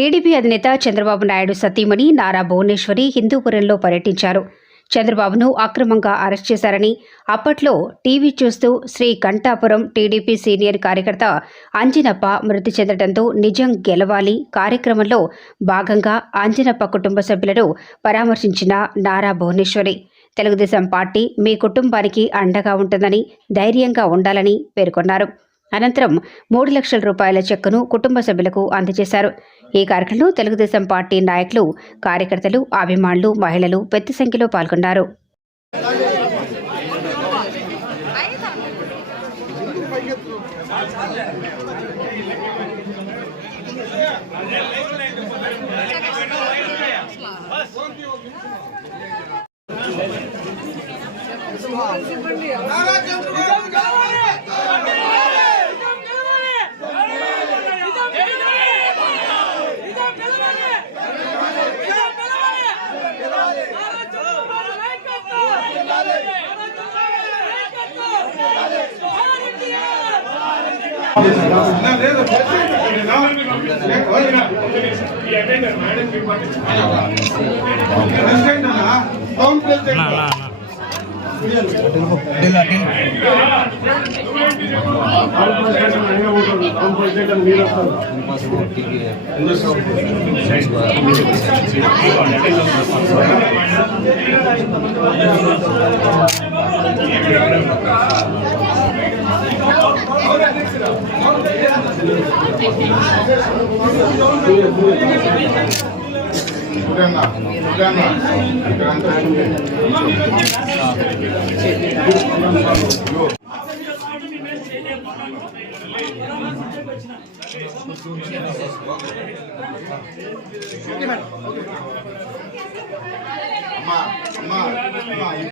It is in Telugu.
టీడీపీ అధినేత చంద్రబాబు నాయుడు సతీమణి నారా భువనేశ్వరి హిందూపురంలో పర్యటించారు. చంద్రబాబును అక్రమంగా అరెస్ట్ చేశారని, అప్పట్లో టీవీ చూస్తూ శ్రీ కంఠాపురం టీడీపీ సీనియర్ కార్యకర్త అంజినప్ప మృతి చెందడంతో నిజం గెలవాలి కార్యక్రమంలో భాగంగా అంజినప్ప కుటుంబ సభ్యులను పరామర్శించిన నారా భువనేశ్వరి, తెలుగుదేశం పార్టీ మీ కుటుంబానికి అండగా ఉంటుందని, ధైర్యంగా ఉండాలని పేర్కొన్నారు. అనంతరం 3 లక్షల రూపాయల చెక్కును కుటుంబ సభ్యులకు అందజేశారు. ఈ కార్యక్రమంలో తెలుగుదేశం పార్టీ నాయకులు, కార్యకర్తలు, అభిమానులు, మహిళలు పెద్ద సంఖ్యలో పాల్గొన్నారు.